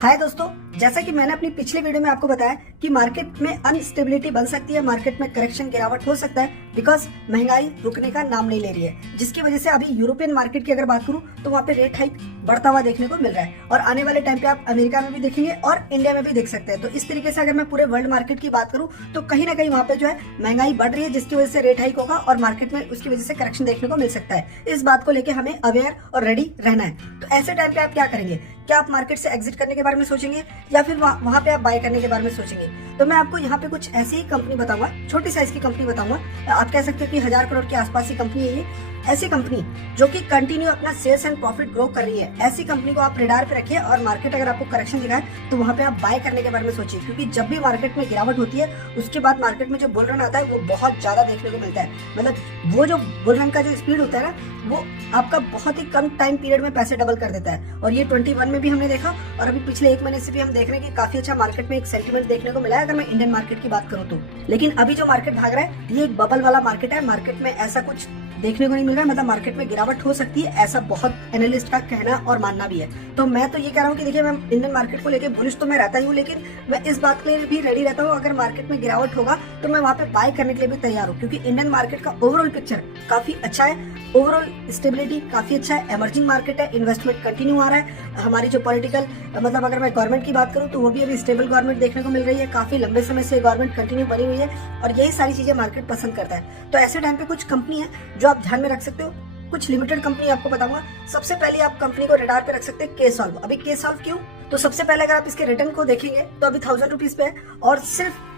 हाय दोस्तों, जैसा कि मैंने अपनी पिछले वीडियो में आपको बताया कि मार्केट में अनस्टेबिलिटी बन सकती है, मार्केट में करेक्शन गिरावट हो सकता है बिकॉज महंगाई रुकने का नाम नहीं ले रही है, जिसकी वजह से अभी यूरोपियन मार्केट की अगर बात करूं तो वहाँ पे रेट हाइक बढ़ता हुआ देखने को मिल रहा है और आने वाले टाइम पे आप अमेरिका में भी देखेंगे और इंडिया में भी देख सकते हैं। तो इस तरीके से अगर मैं पूरे वर्ल्ड मार्केट की बात करूँ तो कहीं ना कहीं वहाँ पे जो है महंगाई बढ़ रही है, जिसकी वजह से रेट हाइक होगा और मार्केट में उसकी वजह से करेक्शन देखने को मिल सकता है। इस बात को लेकर हमें अवेयर और रेडी रहना है। तो ऐसे टाइम पे आप क्या करेंगे? क्या आप मार्केट से एग्जिट करने के बारे में सोचेंगे या फिर वहाँ पे आप बाय करने के बारे में सोचेंगे? तो मैं आपको यहाँ पे कुछ ऐसी ही कंपनी बताऊंगा, छोटी साइज की कंपनी बताऊंगा। आप कह सकते हो कि 1000 करोड़ के आसपास की कंपनी है ये। ऐसी कंपनी जो कि कंटिन्यू अपना सेल्स एंड प्रॉफिट ग्रो कर रही है, ऐसी कंपनी को आप रेडार पे रखिए और मार्केट अगर आपको करेक्शन दिखाए तो वहाँ पे आप बाय करने के बारे में सोचिए, क्योंकि जब भी मार्केट में गिरावट होती है उसके बाद मार्केट में जो बुल रन आता है वो बहुत ज्यादा देखने को मिलता है। मतलब वो जो बुल रन का जो स्पीड होता है ना, वो आपका बहुत ही कम टाइम पीरियड में पैसे डबल कर देता है। और ये 21 में भी हमने देखा और अभी पिछले 1 महीने से भी हम देख रहे हैं कि काफी अच्छा मार्केट में एक सेंटीमेंट देखने को मिला है, अगर मैं इंडियन मार्केट की बात करूँ तो। लेकिन अभी जो मार्केट भाग रहा है ये एक बबल वाला मार्केट है, मार्केट में ऐसा कुछ देखने को नहीं मिल रहा है। मतलब मार्केट में गिरावट हो सकती है, ऐसा बहुत एनालिस्ट का कहना और मानना भी है। तो मैं तो ये कह रहा हूँ कि देखिए, मैं इंडियन मार्केट को लेकर बुलिश तो मैं रहता ही हूँ, लेकिन मैं इस बात के लिए भी रेडी रहता हूँ अगर मार्केट में गिरावट होगा तो मैं वहाँ पे बाय करने के लिए भी तैयार हूँ, क्योंकि इंडियन मार्केट का ओवरऑल पिक्चर काफी अच्छा है, ओवरऑल स्टेबिलिटी काफी अच्छा है, इमर्जिंग मार्केट है, इन्वेस्टमेंट कंटिन्यू आ रहा है। हमारी जो पॉलिटिकल मतलब अगर मैं गवर्नमेंट की बात करूँ तो वो भी अभी स्टेबल गवर्नमेंट देखने को मिल रही है, काफी लंबे समय से गवर्नमेंट कंटिन्यू बनी हुई है और यही सारी चीजें मार्केट पसंद करता है। तो ऐसे टाइम पे कुछ कंपनी है जो आप ध्यान में रख सकते हो, कुछ लिमिटेड कंपनी आपको बताऊंगा। सबसे पहले आप कंपनी को रेडार पे रख सकते हैं के सॉल्व। अभी के सॉल्व क्यों? तो सबसे पहले अगर आप इसके रिटर्न को देखेंगे तो अभी 1000 रुपीज पे है और सिर्फ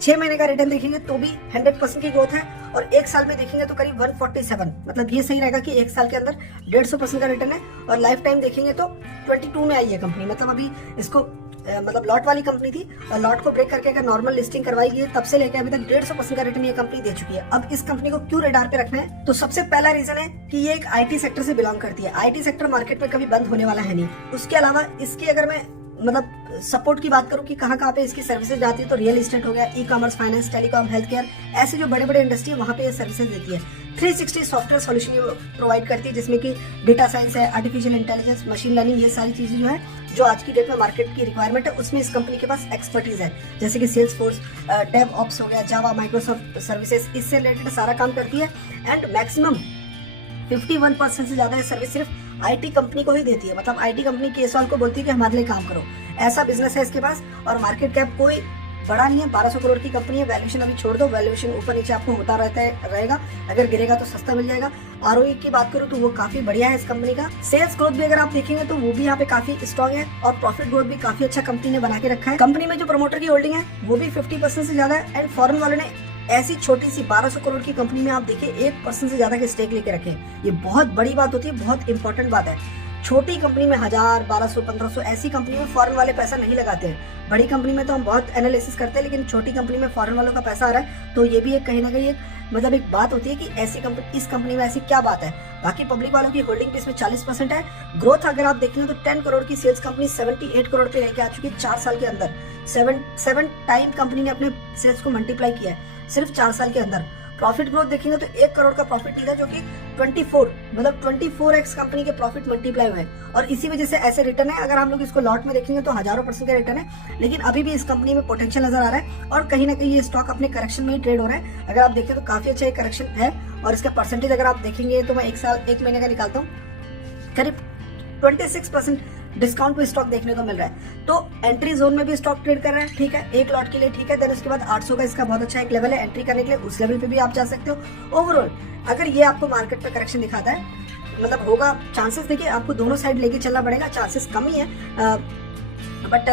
6 महीने का रिटर्न देखेंगे तो भी 100% की ग्रोथ है और 1 साल में देखेंगे तो करीब 147। मतलब ये सही रहेगा कि 1 साल के अंदर 150% का रिटर्न है। और लाइफ टाइम देखेंगे तो 22 में आई है कंपनी। मतलब अभी इसको मतलब लॉट वाली कंपनी थी और लॉट को ब्रेक करके अगर नॉर्मल लिस्टिंग करवाई गई तब से लेकर अभी तक 150% का रिटर्न ये कंपनी दे चुकी है। अब इस कंपनी को क्यों रेडार पे रखना है? तो सबसे पहला रीजन है कि ये एक आईटी सेक्टर से बिलोंग करती है। आईटी सेक्टर मार्केट में कभी बंद होने वाला है नहीं। उसके अलावा इसकी अगर मैं मतलब सपोर्ट की बात करूं कि कहाँ पे इसकी सर्विसेज जाती है तो रियल एस्टेट हो गया, e commerce, finance, telecom, health care, ऐसे जो बड़े बड़े इंडस्ट्री है वहाँ पे ये सर्विसेज देती है। 360 सॉफ्टवेयर सॉल्यूशन ये प्रोवाइड करती है, जिसमें कि डेटा साइंस है, आर्टिफिशियल इंटेलिजेंस, मशीन लर्निंग, ये सारी चीजें जो है जो आज की डेट में मार्केट की रिक्वायरमेंट है उसमें इस कंपनी के पास एक्सपर्टीज है। जैसे कि सेल्स फोर्स, डेव ऑप्स हो गया, जावा, माइक्रोसॉफ्ट सर्विसेज, इससे रिलेटेड सारा काम करती है। एंड मैक्सिमम 51% से ज्यादा ये सर्विस सिर्फ आईटी कंपनी को ही देती है। मतलब आईटी कंपनी के सॉल्व को बोलती है कि हमारे लिए काम करो, ऐसा बिजनेस है इसके पास। और मार्केट कैप कोई बड़ा नहीं है, 1200 करोड़ की कंपनी है। वैल्यूएशन अभी छोड़ दो, वैल्यूएशन ऊपर नीचे आपको होता रहेगा, अगर गिरेगा तो सस्ता मिल जाएगा। आरओई की बात करूं तो वो काफी बढ़िया है इस कंपनी का। सेल्स ग्रोथ भी अगर आप देखेंगे तो वो भी यहाँ पे काफी स्ट्रॉन्ग है और प्रॉफिट ग्रोथ भी काफी अच्छा कंपनी ने बना के रखा है। कंपनी में जो प्रमोटर की होल्डिंग है वो भी 50% से ज्यादा है। एंड फॉरेन वालों ने ऐसी छोटी सी 1200 करोड़ की कंपनी में आप देखिए 1% से ज्यादा के स्टेक लेके रखे। ये बहुत बड़ी बात होती है, बहुत इंपॉर्टेंट बात है। छोटी कंपनी में 1000, 1200, 1500 ऐसी कंपनी में फॉरेन वाले पैसा नहीं लगाते हैं। बड़ी कंपनी में तो हम बहुत एनालिसिस करते हैं, लेकिन छोटी कंपनी में फॉरेन वालों का पैसा आ रहा है तो ये भी एक कहीं ना कहीं एक मतलब एक बात होती है कि ऐसी कंपनी, इस कंपनी में ऐसी क्या बात है। बाकी पब्लिक वालों की होल्डिंग भी इसमें 40% है। ग्रोथ अगर आप देखेंगे तो 10 करोड़ की सेल्स कंपनी 78 करोड़ पे लेके आ चुकी है 4 साल के अंदर। 7 टाइम कंपनी ने अपने सेल्स को मल्टीप्लाई किया है सिर्फ 4 साल के अंदर। प्रॉफिट ग्रोथ देखेंगे तो 1 करोड़ का प्रॉफिट निकला, जो कि 24x कंपनी के प्रॉफिट मल्टीप्लाई हुए और इसी वजह से ऐसे रिटर्न है। अगर हम लोग इसको लॉट में देखेंगे तो हजारों % का रिटर्न है, लेकिन अभी भी इस कंपनी में पोटेंशियल नजर आ रहा है और कहीं ना कहीं ये स्टॉक अपने करेक्शन में ही ट्रेड हो रहा है। अगर आप देखें तो काफी अच्छा करेक्शन है और इसका परसेंटेज अगर आप देखेंगे तो मैं 1 महीने का निकालता हूँ, करीब 26% डिस्काउंट पे स्टॉक देखने को मिल रहा है। तो एंट्री जोन में भी स्टॉक ट्रेड कर रहा है, ठीक है, एक लॉट के लिए, ठीक है। देन उसके बाद 800 का इसका बहुत अच्छा एक लेवल है एंट्री करने के लिए, उस लेवल पे भी आप जा सकते हो। ओवरऑल अगर ये आपको मार्केट पे करेक्शन दिखाता है, मतलब होगा चांसेस, देखिए आपको दोनों साइड लेके चलना पड़ेगा, चांसेस कम ही है। बट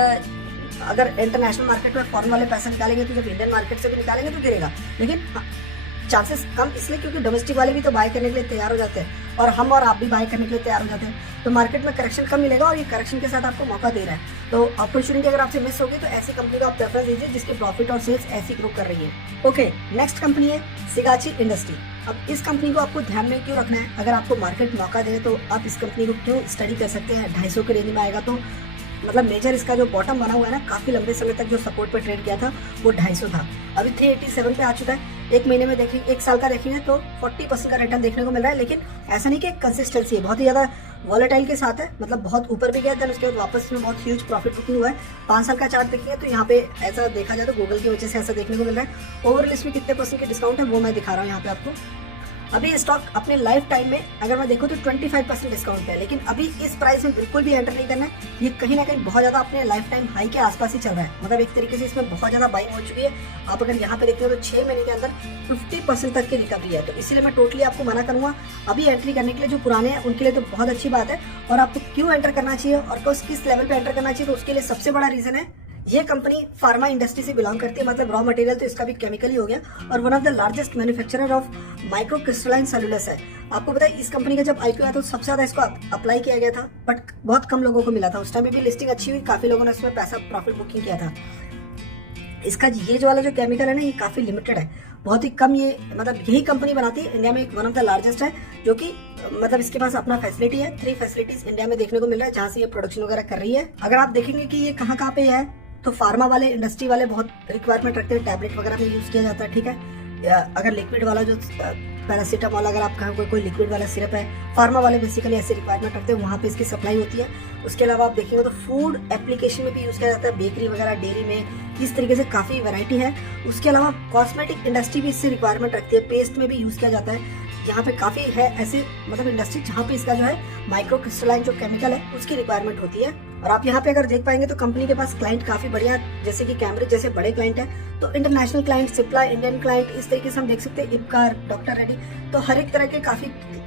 अगर इंटरनेशनल मार्केट में फॉरेन वाले पैसा निकालेंगे तो जब इंडियन मार्केट से भी निकालेंगे तो गिरेगा, लेकिन चांसेस कम इसलिए क्योंकि डोमेस्टिक वाले भी तो बाय करने के लिए तैयार हो जाते हैं और हम और आप भी बाय करने के लिए तैयार हो जाते हैं। तो मार्केट में करेक्शन कम मिलेगा और ये करेक्शन के साथ आपको मौका दे रहा है। तो अपॉर्चुनिटी अगर आपसे मिस होगी तो ऐसी कंपनी को आप प्रेफरेंस दीजिए जिसकी प्रॉफिट और सेल्स ऐसी ग्रो कर रही है। ओके, नेक्स्ट कंपनी है सिगाची इंडस्ट्री। अब इस कंपनी को आपको ध्यान में क्यों रखना है? अगर आपको मार्केट मौका दे तो आप इस कंपनी को क्यों स्टडी कर सकते हैं। 250 के रेंज में आएगा तो मतलब मेजर इसका जो बॉटम बना हुआ है ना, काफी लंबे समय तक जो सपोर्ट पे ट्रेड किया था वो 250 था, अभी 387 पे आ चुका है। एक महीने में देखेंगे, एक साल का देखेंगे तो 40% का रिटर्न देखने को मिल रहा है। लेकिन ऐसा नहीं कि कंसिस्टेंसी है, बहुत ही ज्यादा वॉलेटाइल के साथ है, मतलब बहुत ऊपर भी गया, देन उसके बाद वापस में बहुत ह्यूज प्रॉफिट बुकिंग हुआ है। 5 साल का चार्ट देखेंगे तो यहाँ पे ऐसा देखा जाए तो गूगल की वजह से ऐसा देखने को मिल रहा है। ओवरऑल इसमें कितने % के डिस्काउंट है वो मैं दिखा रहा हूँ यहाँ पे आपको। अभी स्टॉक अपने लाइफ टाइम में अगर मैं देखूँ तो 25% डिस्काउंट पे है, लेकिन अभी इस प्राइस में बिल्कुल भी एंटर नहीं करना है। ये कहीं ना कहीं बहुत ज्यादा अपने लाइफ टाइम हाई के आसपास ही चल रहा है, मतलब एक तरीके से इसमें बहुत ज्यादा बाइंग हो चुकी है। आप अगर यहाँ पे देखते हो तो 6 महीने के अंदर 50% तक की रिकवरी है, तो इसीलिए मैं टोटली आपको मना करूंगा अभी एंट्री करने के लिए। जो पुराने हैं उनके लिए तो बहुत अच्छी बात है, और आपको क्यों एंटर करना चाहिए और किस लेवल पे एंटर करना चाहिए, तो उसके लिए सबसे बड़ा रीजन है ये कंपनी फार्मा इंडस्ट्री से बिलोंग करती है, मतलब रॉ मटेरियल तो इसका भी केमिकल ही हो गया, और one of the largest manufacturer of micro crystalline cellulose है। आपको पता है इस कंपनी का जब आईपीओ आया तो सबसे ज्यादा इसको अप्लाई किया गया था, बट बहुत कम लोगों को मिला था। उस टाइम भी लिस्टिंग अच्छी हुई, काफी लोगों ने इसमें पैसा प्रॉफिट बुकिंग किया था। इसका ये जो वाला जो केमिकल है ना, ये काफी लिमिटेड है, बहुत ही कम, ये मतलब यही कंपनी बनाती है, इंडिया में वन ऑफ द लार्जेस्ट है, जो कि मतलब इसके पास अपना फैसिलिटी है। 3 फैसिलिटीज इंडिया में देखने को मिल रहा है जहाँ से ये प्रोडक्शन वगैरह कर रही है। अगर आप देखेंगे कि ये कहाँ पे है, तो फार्मा वाले, इंडस्ट्री वाले बहुत रिक्वायरमेंट रखते हैं, टैबलेट वगैरह में यूज किया जाता है, ठीक है। अगर लिक्विड वाला जो पैरासीटामोल, अगर आप कहें कोई लिक्विड वाला सिरप है, फार्मा वाले बेसिकली ऐसे रिक्वायरमेंट रखते हैं, वहाँ पे इसकी सप्लाई होती है। उसके अलावा आप देखेंगे तो फूड एप्लीकेशन में भी यूज किया जाता है, बेकरी वगैरह, डेयरी में, इस तरीके से काफी वैरायटी है। उसके अलावा कॉस्मेटिक इंडस्ट्री भी इससे रिक्वायरमेंट रखती है, पेस्ट में भी यूज किया जाता है। यहाँ पे काफी है ऐसे मतलब इंडस्ट्री जहाँ पे इसका जो है माइक्रो क्रिस्टलाइन जो केमिकल है उसकी रिक्वायरमेंट होती है। और आप यहाँ पे अगर देख पाएंगे तो कंपनी के पास क्लाइंट काफी बढ़िया, जैसे कि कैम्ब्रिज जैसे बड़े क्लाइंट है, तो international client, Cipla Indian client, इस तरीके से हम देख सकते हैं, इपकार, डॉक्टर रेड्डी, तो हर एक तरह के काफी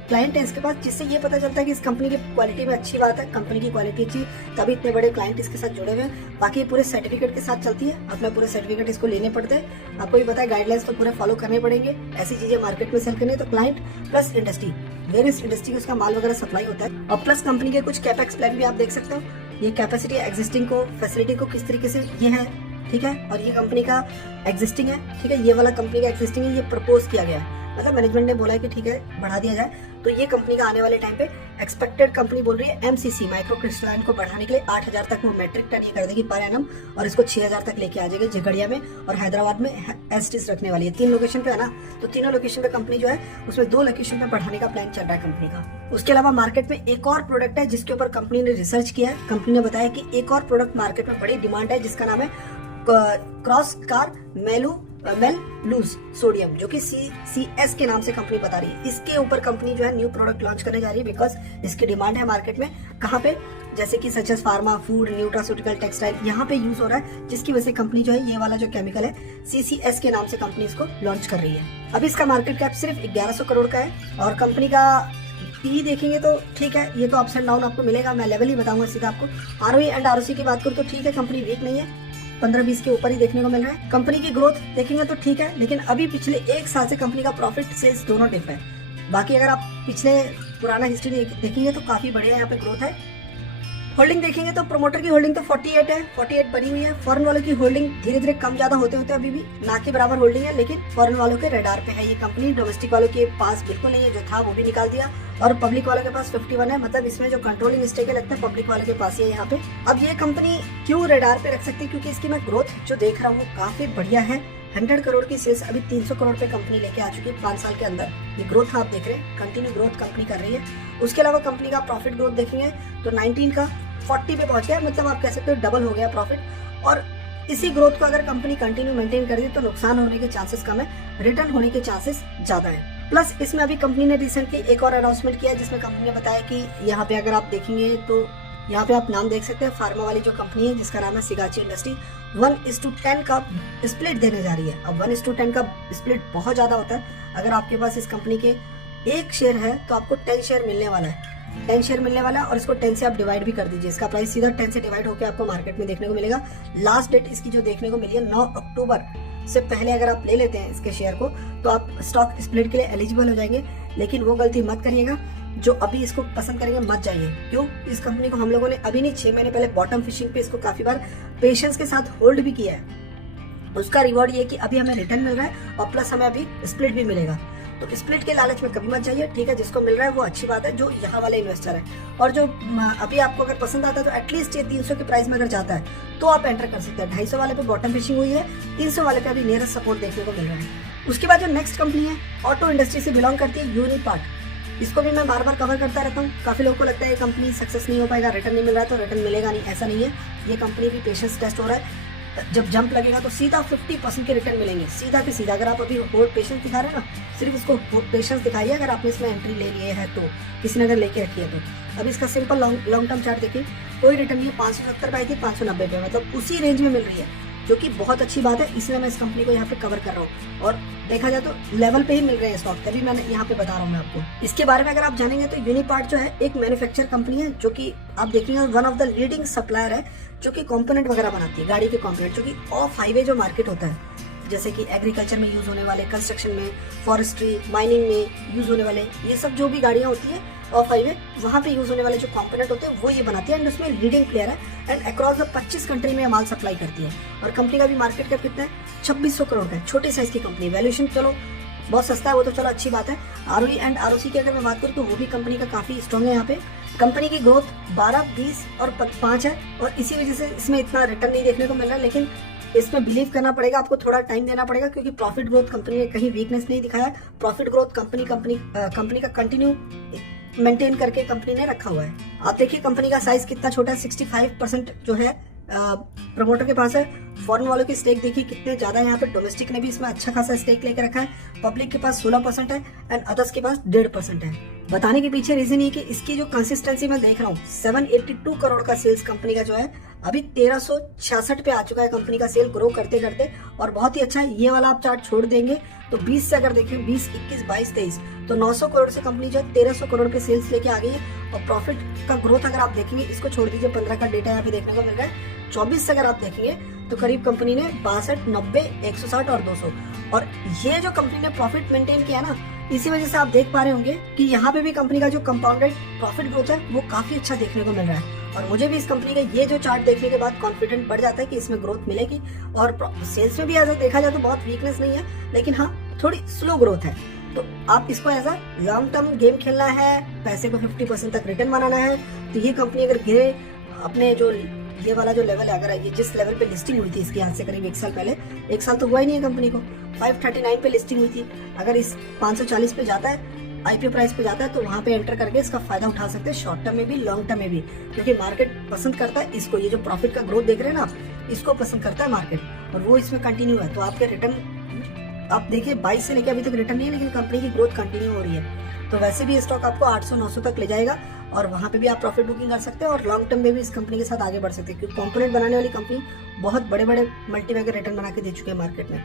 क्लाइंट है इसके पास, जिससे ये पता चलता है कि इस कंपनी की क्वालिटी में अच्छी बात है, कंपनी की क्वालिटी अच्छी, तभी इतने बड़े क्लाइंट इसके साथ जुड़े हुए हैं। बाकी पूरे सर्टिफिकेट के साथ चलती है, अपना पूरे सर्टिफिकेट इसको लेने पड़ते हैं। आपको भी पता है गाइडलाइंस तो पूरे फॉलो करने पड़ेंगे, ऐसी चीजें मार्केट में सेल करनी है तो client plus industry, various industry को उसका माल वगैरह सप्लाई होता है। और प्लस कंपनी के कुछ कैपेक्स प्लान भी आप देख सकते हो, ये कैपेसिटी एग्जिस्टिंग को, फैसिलिटी को किस तरीके से ये है, ठीक है। और ये कंपनी का एग्जिस्टिंग है, ठीक है, ये वाला कंपनी का एग्जिस्टिंग है, ये प्रपोज किया गया है, मतलब मैनेजमेंट ने बोला है कि ठीक है बढ़ा दिया जाए। तो ये कंपनी का आने वाले टाइम पे एक्सपेक्टेड, कंपनी बोल रही है एमसीसी माइक्रो क्रिस्टलाइन को बढ़ाने के लिए 8000 तक वो मेट्रिक टन ये कर देगी पर एनम, और इसको 6000 तक लेके आ जाएगी झगड़िया में और हैदराबाद में एस्टिस रखने वाली है। 3 लोकेशन पे है ना, तो तीनों लोकेशन पे कंपनी जो है उसमें 2 लोकेशन पे बढ़ाने का प्लान चल रहा है कंपनी का। उसके अलावा मार्केट में एक और प्रोडक्ट है जिसके ऊपर कंपनी ने रिसर्च किया है। कंपनी ने बताया कि एक और प्रोडक्ट मार्केट में बड़ी डिमांड है जिसका नाम है क्रॉस कार लूज सोडियम, जो कि CCS के नाम से कंपनी बता रही है। इसके ऊपर कंपनी जो है न्यू प्रोडक्ट लॉन्च करने जा रही है, बिकॉज इसकी डिमांड है मार्केट में। कहाँ पे, जैसे कि such as pharma, food, nutraceutical, textile, यहाँ पे यूज हो रहा है, जिसकी वजह से कंपनी जो है ये वाला जो केमिकल है CCS के नाम से कंपनी इसको लॉन्च कर रही है। अब इसका मार्केट कैप सिर्फ 1100 करोड़ का है, और कंपनी का पी देखेंगे तो ठीक है, ये तो अप्स एंड डाउन आपको मिलेगा, मैं लेवल ही बताऊंगा सीधा आपको। ROE एंड ROC की बात करूँ तो ठीक है, कंपनी वीक नहीं है, 15-20 के ऊपर ही देखने को मिल रहा है। कंपनी की ग्रोथ देखेंगे तो ठीक है, लेकिन अभी पिछले 1 साल से कंपनी का प्रॉफिट सेल्स दोनों डिप है। बाकी अगर आप पिछले पुराना हिस्ट्री देखेंगे तो काफी बढ़िया यहाँ पे ग्रोथ है। होल्डिंग देखेंगे तो प्रमोटर की होल्डिंग तो 48 है, 48 बनी हुई है। फॉरेन वालों की होल्डिंग धीरे धीरे कम ज्यादा होते होते अभी भी ना के बराबर होल्डिंग है, लेकिन फॉरेन वालों के रडार पे है ये कंपनी। डोमेस्टिक वालों के पास बिल्कुल नहीं है, जो था वो भी निकाल दिया, और पब्लिक वालों के पास 51 है, मतलब इसमें जो कंट्रोलिंग स्टेक है लगता है पब्लिक वालों के पास ही है यहाँ पे। अब ये कंपनी क्यों रडार पे रख सकती है, क्योंकि इसकी मैं ग्रोथ जो देख रहा हूँ काफी बढ़िया है। 100 करोड़ की सेल्स अभी 300 करोड़ पे कंपनी लेके आ चुकी है 5 साल के अंदर। ये ग्रोथ आप देख रहे हैं, कंटिन्यू ग्रोथ कंपनी कर रही है। उसके अलावा कंपनी का प्रॉफिट ग्रोथ देखेंगे तो 19 का 40 पे पहुंच गया, मतलब आप कह सकते हो डबल हो गया प्रॉफिट। और इसी ग्रोथ को अगर कंपनी कंटिन्यू मेंटेन कर दी तो नुकसान होने के चांसेस कम है, रिटर्न होने के चांसेस ज्यादा है। प्लस इसमें अभी कंपनी ने रिसेंटली एक और अनाउंसमेंट किया, जिसमें कंपनी ने बताया कि यहाँ पे अगर आप देखेंगे तो यहाँ पे आप नाम देख सकते हैं, फार्मा वाली जो कंपनी है जिसका नाम है सिगाची इंडस्ट्री, 1:10 का स्प्लिट देने जा रही है। अब 1:10 का स्प्लिट बहुत ज्यादा होता है। अगर आपके पास इस कंपनी के 1 शेयर है तो आपको 10 शेयर मिलने वाला है, 10 शेयर मिलने वाला है, और इसको 10 से आप डिवाइड भी कर दीजिए, इसका प्राइस सीधा 10 से डिवाइड होकर आपको मार्केट में देखने को मिलेगा। लास्ट डेट इसकी जो देखने को मिली है 9 अक्टूबर से पहले अगर आप ले लेते हैं इसके शेयर को तो आप स्टॉक स्प्लिट के लिए एलिजिबल हो जाएंगे। लेकिन वो गलती मत करिएगा, जो अभी इसको पसंद करेंगे मत जाइए। क्यों? इस कंपनी को हम लोगों ने अभी नहीं 6 महीने पहले बॉटम फिशिंग पे इसको काफी बार पेशेंस के साथ होल्ड भी किया है। उसका रिवॉर्ड ये कि अभी हमें रिटर्न मिल रहा है और प्लस हमें अभी स्प्लिट भी मिलेगा। तो स्प्लिट के लालच में कभी मत जाइए, ठीक है। जिसको मिल रहा है वो अच्छी बात है, जो यहाँ वाले इन्वेस्टर है। और जो अभी आपको अगर पसंद आता है तो एटलीस्ट ये 300 के प्राइस में अगर जाता है तो आप एंटर कर सकते हैं। 250 वाले पे बॉटम फिशिंग हुई है, 300 वाले पे अभी नियरेस्ट सपोर्ट देखने को मिल रहा है। उसके बाद जो नेक्स्ट कंपनी है, ऑटो इंडस्ट्री से बिलोंग करती है, यूनिपार्ट। इसको भी मैं बार बार कवर करता रहता हूँ। काफी लोगों को लगता है ये कंपनी सक्सेस नहीं हो पाएगा, रिटर्न नहीं मिल रहा है तो रिटर्न मिलेगा नहीं, ऐसा नहीं है। ये कंपनी भी पेशेंस टेस्ट हो रहा है। जब जंप लगेगा तो सीधा 50% के रिटर्न मिलेंगे, सीधा के सीधा। अगर आप अभी होल्ड पेशेंस दिखा रहे हैं ना, सिर्फ इसको होल्ड पेशेंस दिखाइए। अगर आपने इसमें एंट्री ले लिए है तो, किसी ने अगर लेके रखी है तो। अभी इसका सिंपल लॉन्ग टर्म चार्ट देखिए, कोई रिटर्न नहीं है। 570 पे आई थी, 590 पे, मतलब उसी रेंज में मिल रही है, जो कि बहुत अच्छी बात है। इसलिए मैं इस कंपनी को यहाँ पे कवर कर रहा हूँ। और देखा जाए तो लेवल पे ही मिल रहे हैं स्टॉक, तभी मैंने यहाँ पे बता रहा हूँ मैं आपको। इसके बारे में अगर आप जानेंगे तो यूनिपार्ट जो है एक मैन्युफैक्चर कंपनी है, जो कि आप देखेंगे one of the leading supplier है, जो कि कंपोनेंट वगैरह बनाती है, गाड़ी के कंपोनेंट, जो कि ऑफ हाईवे जो मार्केट होता है, जैसे कि एग्रीकल्चर में यूज होने वाले, कंस्ट्रक्शन में, फॉरेस्ट्री, माइनिंग में यूज होने वाले, ये सब जो भी गाड़ियां होती है ऑफ हाईवे, वहाँ पे यूज होने वाले जो कंपोनेंट होते हैं वो ये बनाती है। एंड उसमें लीडिंग प्लेयर है एंड अक्रॉस द 25 कंट्री में माल सप्लाई करती है। और कंपनी का भी मार्केट कैप कितना है, 2600 करोड़ का है। छोटी साइज की कंपनी, वैल्यूएशन चलो बहुत सस्ता है, वो तो चलो अच्छी बात है। आरओई एंड आरओसी की अगर मैं बात करूँ तो वो भी कंपनी का काफी स्ट्रॉन्ग है। यहाँ पे कंपनी की ग्रोथ 12, 20 और 5 है, और इसी वजह से इसमें इतना रिटर्न नहीं देखने को मिल रहा है। लेकिन इसमें बिलीव करना पड़ेगा, आपको थोड़ा टाइम देना पड़ेगा, क्योंकि प्रॉफिट ग्रोथ कंपनी ने कहीं वीकनेस नहीं दिखाया। प्रॉफिट ग्रोथ कंपनी का कंटिन्यू मेंटेन करके कंपनी ने रखा हुआ है। आप देखिए कंपनी का साइज कितना छोटा है, 65% जो है प्रमोटर के पास है। फॉरेन वालों की स्टेक देखिए कितने ज्यादा है यहाँ पे। डोमेस्टिक ने भी इसमें अच्छा खासा स्टेक लेके रखा है। पब्लिक के पास 16% है एंड अदर्स के पास 1.5% है। बताने के पीछे रीजन ये कि इसकी जो कंसिस्टेंसी मैं देख रहा हूँ, 782 करोड़ का सेल्स कंपनी का जो है अभी 1366 पे आ चुका है कंपनी का सेल, ग्रो करते करते, और बहुत ही अच्छा है। ये वाला आप चार्ट छोड़ देंगे तो 20 से अगर देखें, 20, 21, 22, 23, तो 900 करोड़ से कंपनी जो है 1300 करोड़ पे सेल्स लेके आ गई है। और प्रॉफिट का ग्रोथ अगर आप देखेंगे, इसको छोड़ दीजिए, 15 का डेटा यहाँ पे देखने को मिल रहा है। 24 से अगर आप देखेंगे तो करीब कंपनी ने 62, 90, 160 और 200, और ये जो कंपनी ने प्रॉफिट मेंटेन किया ना, इसी वजह से आप देख पा रहे होंगे कि यहाँ पे भी कंपनी का जो कंपाउंडेड प्रॉफिट ग्रोथ है वो काफी अच्छा देखने को मिल रहा है। और मुझे भी इस कंपनी का ये जो चार्ट देखने के बाद कॉन्फिडेंट बढ़ जाता है कि इसमें ग्रोथ मिलेगी। और सेल्स में भी ऐसा देखा जाए तो बहुत वीकनेस नहीं है, लेकिन हाँ थोड़ी स्लो ग्रोथ है। तो आप इसको as a long term game खेलना है, पैसे को 50% तक रिटर्न बनाना है, तो ये कंपनी अगर गिरे अपने जो ये वाला जो लेवल है, अगर ये जिस लेवल पे लिस्टिंग हुई थी इसके यहाँ से करीब 1 साल पहले, 1 साल तो हुआ ही नहीं है कंपनी को, 539 पे लिस्टिंग हुई थी, अगर इस 540 पे जाता है, आईपीओ प्राइस पे जाता है, तो वहां पे एंटर करके इसका फायदा उठा सकते हैं, शॉर्ट टर्म में भी लॉन्ग टर्म में भी, क्योंकि मार्केट पसंद करता है इसको। ये जो प्रॉफिट का ग्रोथ देख रहे हैं ना आप, इसको पसंद करता है मार्केट, और वो इसमें कंटिन्यू है। तो आपके रिटर्न आप देखिए 22 से लेके अभी तक रिटर्न नहीं है, लेकिन कंपनी की ग्रोथ कंटिन्यू हो रही है। तो वैसे भी स्टॉक आपको 800-900 तक ले जाएगा, और वहां पे भी आप प्रॉफिट बुकिंग कर सकते हैं, और लॉन्ग टर्म में भी इस कंपनी के साथ आगे बढ़ सकते हैं, क्योंकि कंपोनेंट बनाने वाली कंपनी बहुत बड़े बड़े मल्टीबैगर रिटर्न बना के दे चुके हैं मार्केट में।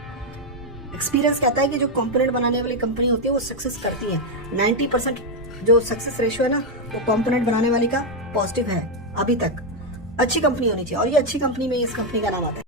एक्सपीरियंस कहता है कि जो कंपोनेंट बनाने वाली कंपनी होती है वो सक्सेस करती है। 90% जो सक्सेस रेशियो है ना, वो कंपोनेंट बनाने वाली का पॉजिटिव है अभी तक। अच्छी कंपनी होनी चाहिए, और ये अच्छी कंपनी में इस कंपनी का नाम आता है।